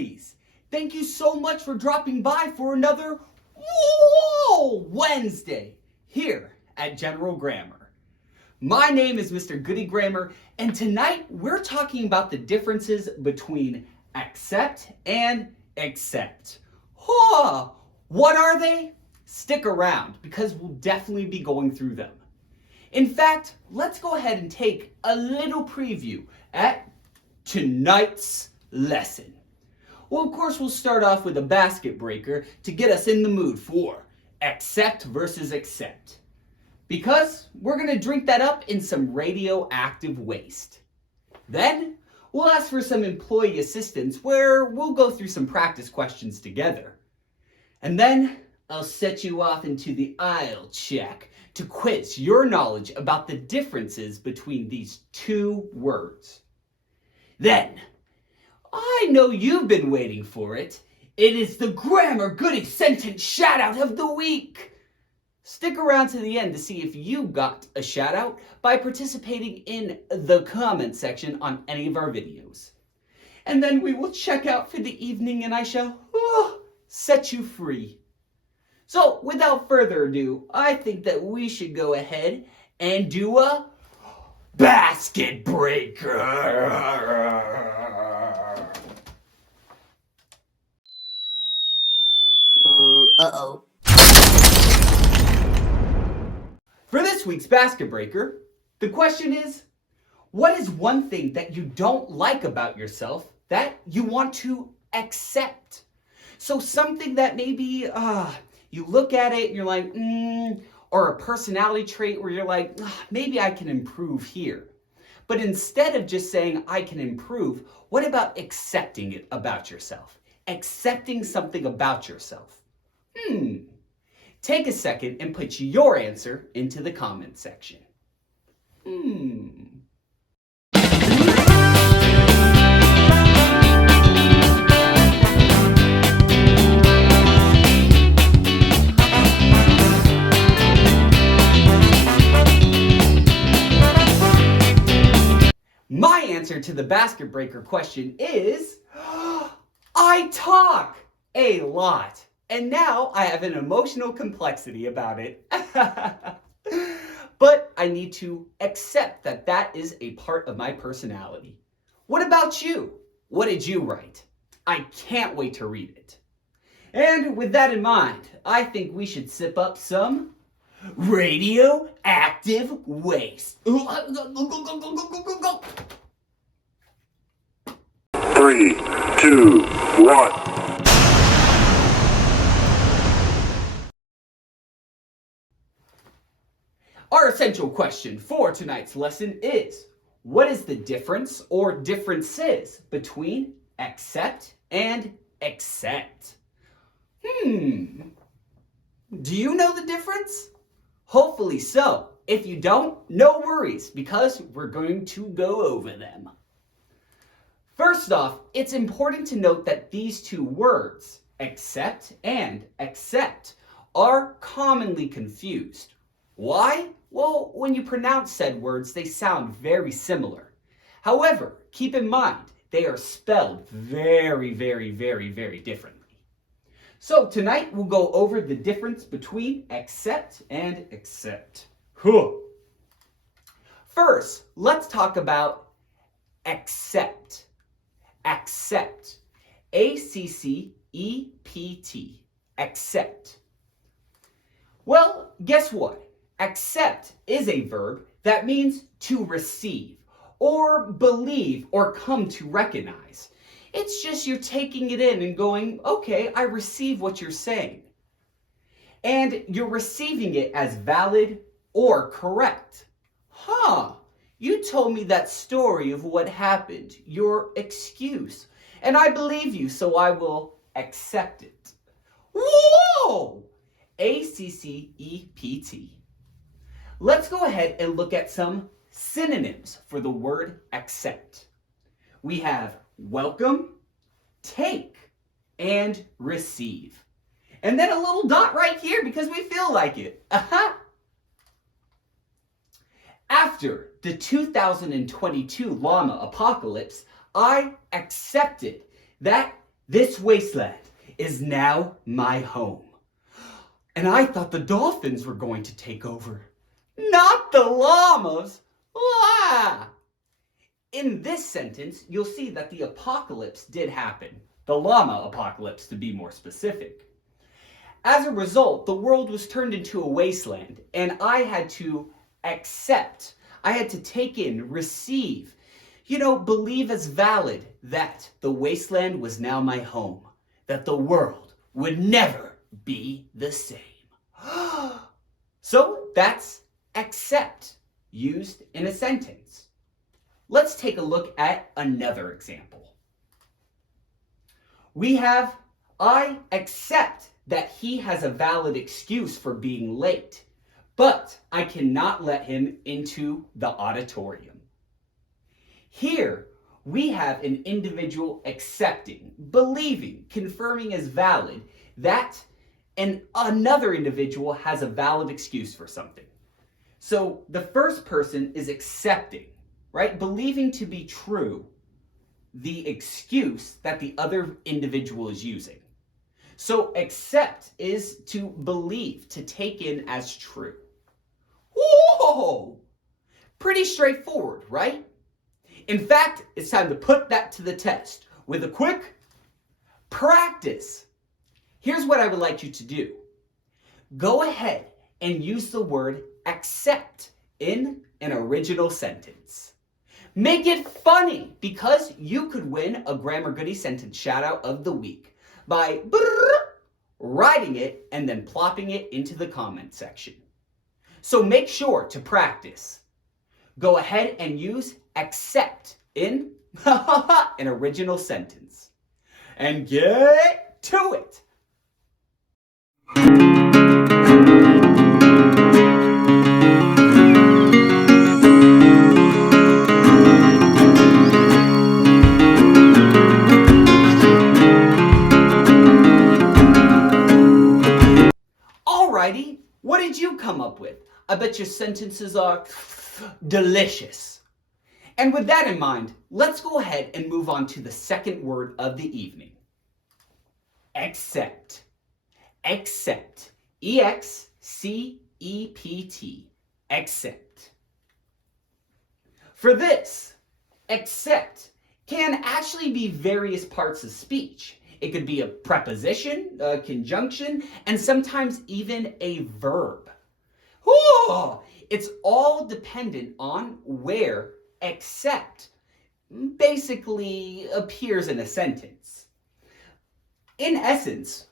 goodies! Thank you so much for dropping by for another Wednesday here at General Grammar. My name is Mr. Goodie Grammar, and tonight we're talking about the differences between accept and accept. What are they? Stick around because we'll definitely be going through them. In fact, let's go ahead and take a little preview at tonight's lesson. Well, of course, we'll start off with a basket breaker to get us in the mood for accept versus accept. Because we're going to drink that up in some radioactive waste. Then, we'll ask for some employee assistance where we'll go through some practice questions together. And then, I'll set you off into the aisle check to quiz your knowledge about the differences between these two words. Then, I know you've been waiting for it. It is the Grammar Goodie Sentence Shoutout of the Week. Stick around to the end to see if you got a shoutout by participating in the comment section on any of our videos. And then we will check out for the evening and I shall set you free. So without further ado, I think that we should go ahead and do a basket breaker. Uh-oh. For this week's basket breaker, the question is, what is one thing that you don't like about yourself that you want to accept? So something that maybe you look at it and you're like, or a personality trait where you're like, maybe I can improve here. But instead of just saying I can improve, what about accepting it about yourself? Accepting something about yourself. Take a second and put your answer into the comment section. My answer to the basket breaker question is, I talk a lot. And now I have an emotional complexity about it. But I need to accept that that is a part of my personality. What about you? What did you write? I can't wait to read it. And with that in mind, I think we should sip up some radioactive waste. 3, 2, 1. Our essential question for tonight's lesson is, what is the difference or differences between accept and accept? Do you know the difference? Hopefully so. If you don't, no worries, because we're going to go over them. First off, it's important to note that these two words, accept and accept, are commonly confused. Why? Well, when you pronounce said words, they sound very similar. However, keep in mind, they are spelled very, very, very, very differently. So tonight we'll go over the difference between accept and accept. First, let's talk about accept. Accept. A-C-C-E-P-T. Accept. Well, guess what? Accept is a verb that means to receive, or believe, or come to recognize. It's just you're taking it in and going, okay, I receive what you're saying. And you're receiving it as valid or correct. You told me that story of what happened, your excuse, and I believe you, so I will accept it. Whoa! A-C-C-E-P-T. Let's go ahead and look at some synonyms for the word accept. We have welcome, take, and receive. And then a little dot right here because we feel like it. After the 2022 llama apocalypse, I accepted that This wasteland is now my home. And I thought the dolphins were going to take over, not the llamas. Ah! In this sentence, you'll see that the apocalypse did happen. The llama apocalypse, to be more specific. As a result, the world was turned into a wasteland, and I had to accept, I had to take in, receive, believe as valid that the wasteland was now my home, that the world would never be the same. So that's accept, used in a sentence. Let's take a look at another example. We have, I accept that he has a valid excuse for being late, but I cannot let him into the auditorium. Here, we have an individual accepting, believing, confirming as valid that another individual has a valid excuse for something. So the first person is accepting, right? Believing to be true the excuse that the other individual is using. So accept is to believe, to take in as true. Whoa! Pretty straightforward, right? In fact, it's time to put that to the test with a quick practice. Here's what I would like you to do. Go ahead and use the word accept in an original sentence. Make it funny, because you could win a Grammar Goodie sentence shout out of the week by writing it and then plopping it into the comment section. So make sure to practice. Go ahead and use accept in an original sentence. And get to it. Alrighty, what did you come up with? I bet your sentences are delicious. And with that in mind, let's go ahead and move on to the second word of the evening. Accept. Accept. E-X-C-E-P-T. Accept. For this, accept can actually be various parts of speech. It could be a preposition, a conjunction, and sometimes even a verb. Ooh, it's all dependent on where accept basically appears in a sentence. In essence,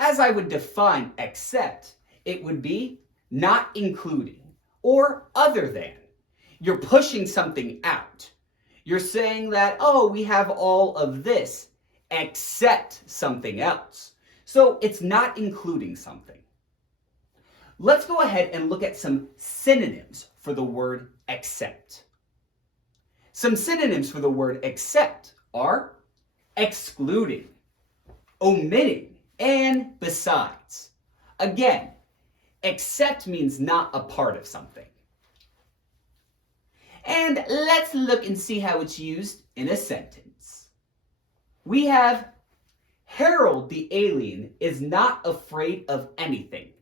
as I would define accept, it would be not including or other than. You're pushing something out. You're saying that, oh, we have all of this except something else. So it's not including something. Let's go ahead and look at some synonyms for the word accept. Some synonyms for the word accept are excluding, omitting, and besides. Again, accept means not a part of something. And let's look and see how it's used in a sentence. We have, Harold the alien is not afraid of anything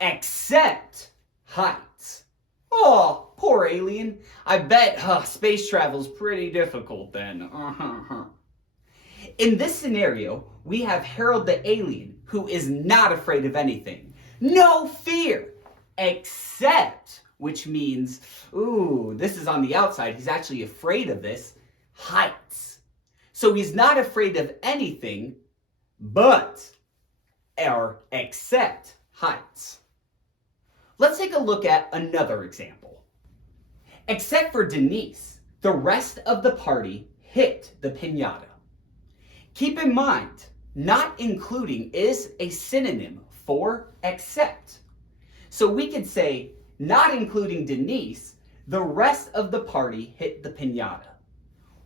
except heights. Oh, poor alien. I bet space travel's pretty difficult then. In this scenario, we have Harold the alien who is not afraid of anything. No fear, except, which means, ooh, this is on the outside. He's actually afraid of this, heights. So he's not afraid of anything but, or except, heights. Let's take a look at another example. Except for Denise, the rest of the party hit the piñata. Keep in mind, not including is a synonym for except. So we could say, not including Denise, the rest of the party hit the piñata.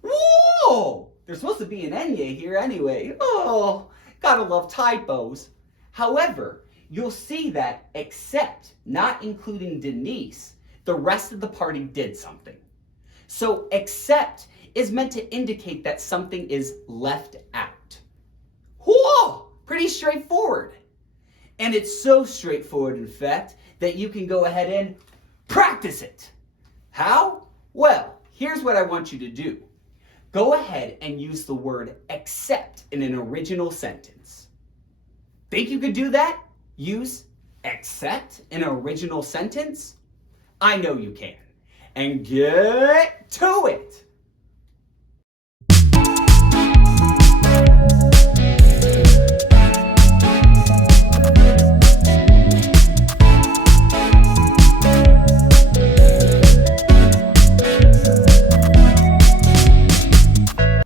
Whoa! There's supposed to be an Enye here anyway. Oh, gotta love typos. However, you'll see that except, not including Denise, the rest of the party did something. So except is meant to indicate that something is left out. Whoa, pretty straightforward. And it's so straightforward, in fact, that you can go ahead and practice it. How? Well, here's what I want you to do. Go ahead and use the word accept in an original sentence. Think you could do that? Use accept in an original sentence? I know you can. And get to it!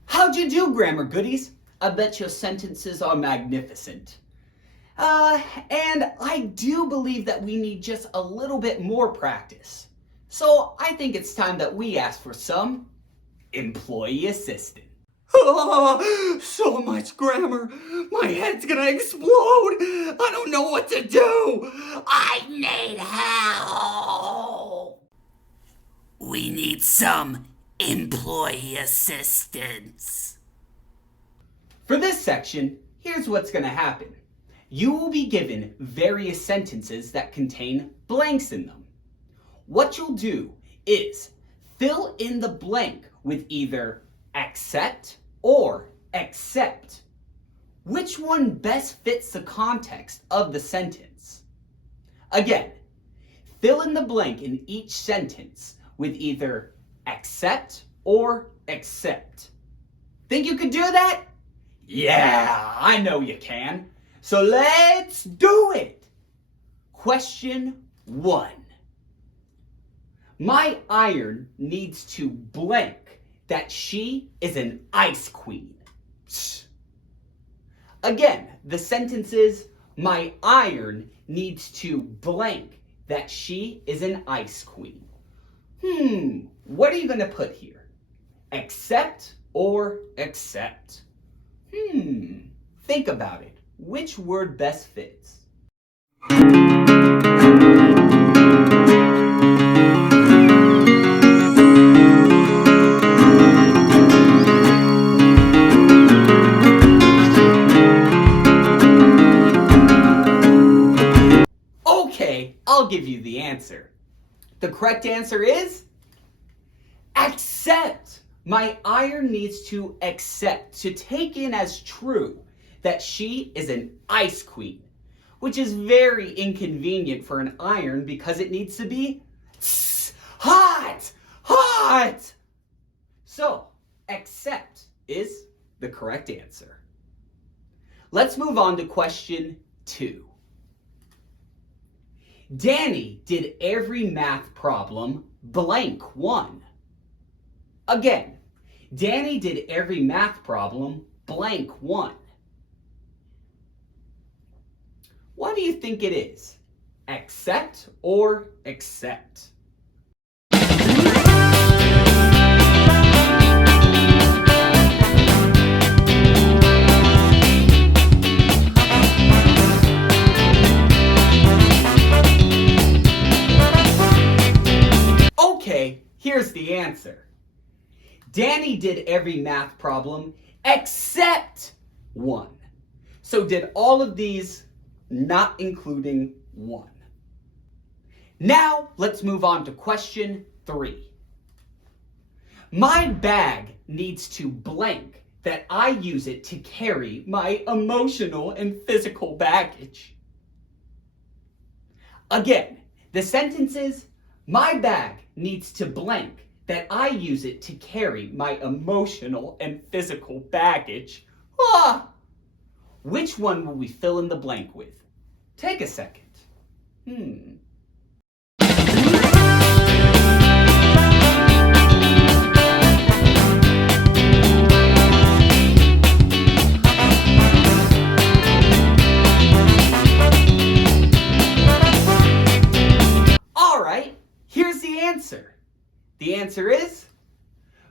How'd you do, grammar goodies? I bet your sentences are magnificent. And I do believe that we need just a little bit more practice. So I think it's time that we ask for some employee assistance. Oh, so much grammar. My head's gonna explode. I don't know what to do. I need help. We need some employee assistance. For this section, here's what's gonna happen. You will be given various sentences that contain blanks in them. What you'll do is fill in the blank with either accept or accept. Which one best fits the context of the sentence? Again, fill in the blank in each sentence with either accept or accept. Think you could do that? Yeah, I know you can. So let's do it. Question 1. My iron needs to blank that she is an ice queen. Again, the sentence is, my iron needs to blank that she is an ice queen. What are you going to put here? Accept or accept? Think about it. Which word best fits? Okay, I'll give you the answer. The correct answer is accept. My iron needs to accept, to take in as true, that she is an ice queen, which is very inconvenient for an iron because it needs to be hot, hot. So, accept is the correct answer. Let's move on to question 2. Danny did every math problem blank 1. Again, Danny did every math problem blank 1. What do you think it is? Accept or accept? Okay, here's the answer. Danny did every math problem except 1. So did all of these, not including 1. Now, let's move on to question 3. My bag needs to blank that I use it to carry my emotional and physical baggage. Again, the sentence is, my bag needs to blank that I use it to carry my emotional and physical baggage. Which one will we fill in the blank with? Take a second. All right, here's the answer. The answer is,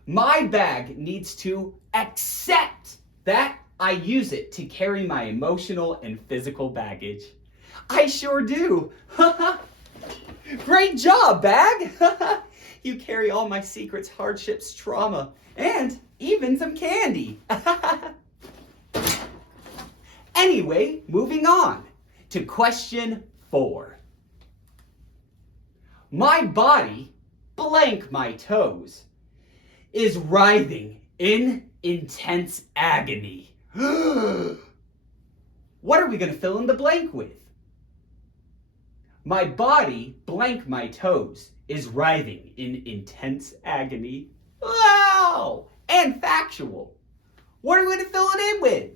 my bag needs to accept that I use it to carry my emotional and physical baggage. I sure do. Great job, bag. You carry all my secrets, hardships, trauma, and even some candy. Anyway, moving on to question 4. My body, blank my toes, is writhing in intense agony. What are we going to fill in the blank with? My body, blank my toes, is writhing in intense agony. Wow! And factual. What are we going to fill it in with?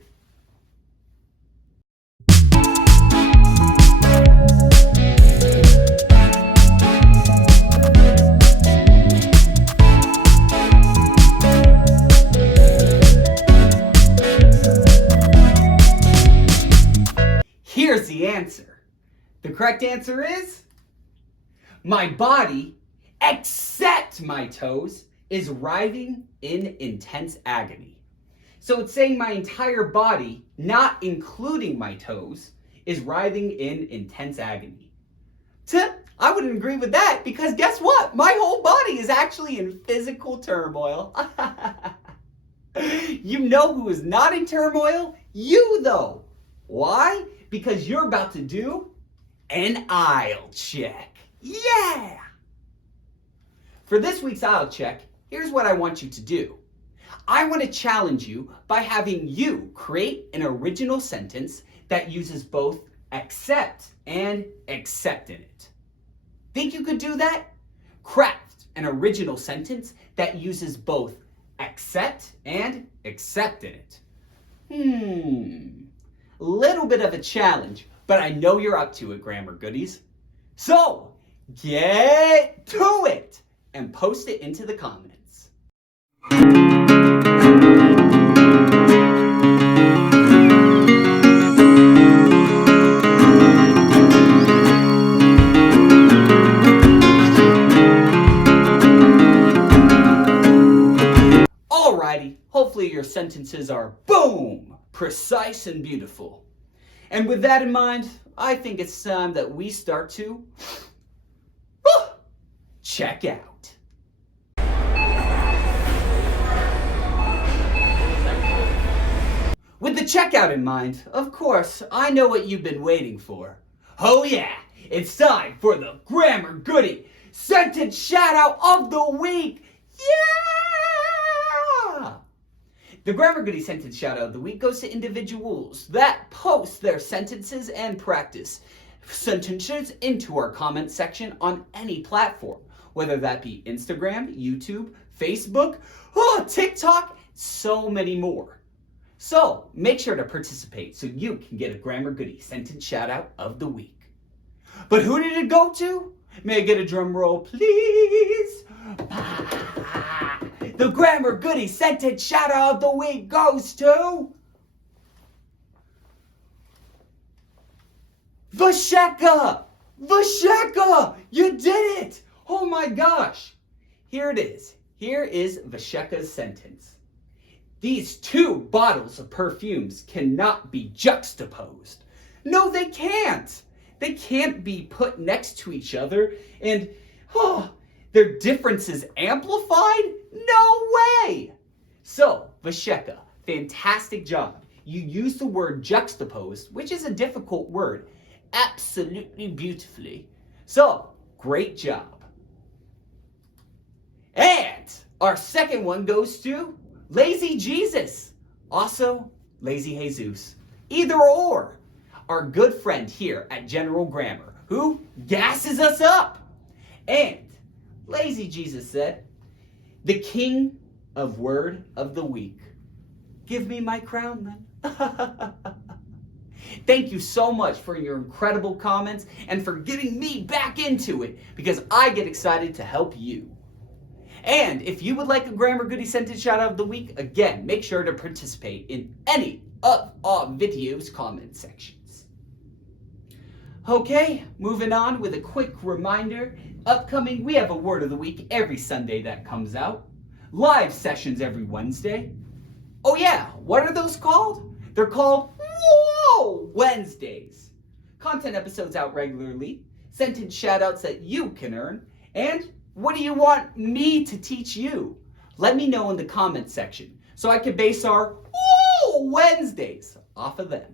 Here's the answer. The correct answer is, my body, except my toes, is writhing in intense agony. So it's saying my entire body, not including my toes, is writhing in intense agony. I wouldn't agree with that, because guess what? My whole body is actually in physical turmoil. You know who is not in turmoil? You, though. Why? Because you're about to do an aisle check. Yeah! For this week's aisle check, here's what I want you to do. I want to challenge you by having you create an original sentence that uses both accept and accept in it. Think you could do that? Craft an original sentence that uses both accept and accept in it. Little bit of a challenge, but I know you're up to it, grammar goodies. So, get to it and post it into the comments. Alrighty, hopefully your sentences are boom, precise and beautiful. And with that in mind, I think it's time that we start to check out. With the checkout in mind, of course, I know what you've been waiting for. Oh yeah, it's time for the Grammar Goodie Sentence Shoutout of the Week. Yeah! The Grammar Goodie Sentence Shoutout of the Week goes to individuals that post their sentences and practice sentences into our comment section on any platform, whether that be Instagram, YouTube, Facebook, TikTok, so many more. So make sure to participate so you can get a Grammar Goodie Sentence Shoutout of the Week. But who did it go to? May I get a drum roll, please? The Grammar Goodie Sentence Shoutout of the Week goes to Vasheka! Vasheka! You did it! Oh my gosh! Here it is. Here is Vasheka's sentence. These two bottles of perfumes cannot be juxtaposed. No, they can't. They can't be put next to each other and, their differences amplified? No way! So, Vasheka, fantastic job. You used the word juxtaposed, which is a difficult word, absolutely beautifully. So, great job. And our second one goes to Lazy Jesus. Also, Lazy Jesus. Either or. Our good friend here at General Grammar, who gasses us up. And Lazy Jesus said, the king of word of the week. Give me my crown then. Thank you so much for your incredible comments and for getting me back into it, because I get excited to help you. And if you would like a Grammar Goodie Sentence Shoutout of the Week, again, make sure to participate in any of our videos' comment sections. Okay, moving on with a quick reminder. Upcoming, we have a Word of the Week every Sunday that comes out. Live sessions every Wednesday. Oh yeah, what are those called? They're called Wednesdays. Content episodes out regularly, sentence shoutouts that you can earn, and what do you want me to teach you? Let me know in the comment section so I can base our Wednesdays off of them.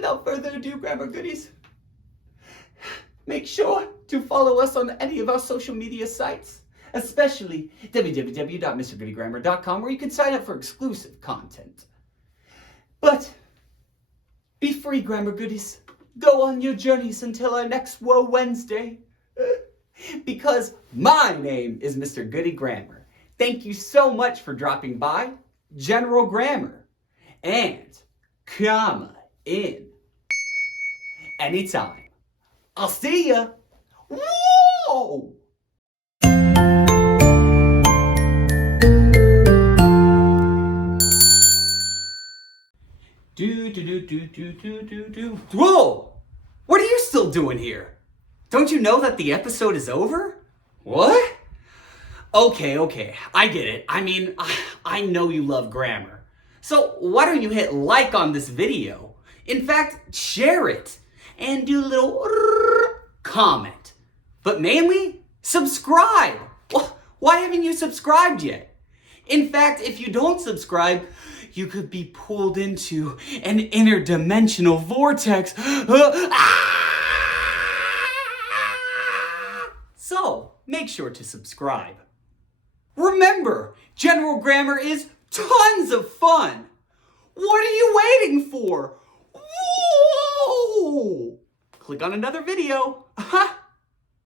without further ado, Grammar Goodies, make sure to follow us on any of our social media sites, especially www.mrgoodiegrammar.com, where you can sign up for exclusive content. But be free, Grammar Goodies. Go on your journeys until our next Woe Wednesday. Because my name is Mr. Goodie Grammar. Thank you so much for dropping by General Grammar. And comma in anytime. I'll see ya. Whoa! Whoa! What are you still doing here? Don't you know that the episode is over? What? Okay, I get it. I mean, I know you love grammar. So why don't you hit like on this video? In fact, share it and do a little comment. But mainly, subscribe. Why haven't you subscribed yet? In fact, if you don't subscribe, you could be pulled into an interdimensional vortex. So, make sure to subscribe. Remember, General Grammar is tons of fun. What are you waiting for? Whoa! Click on another video.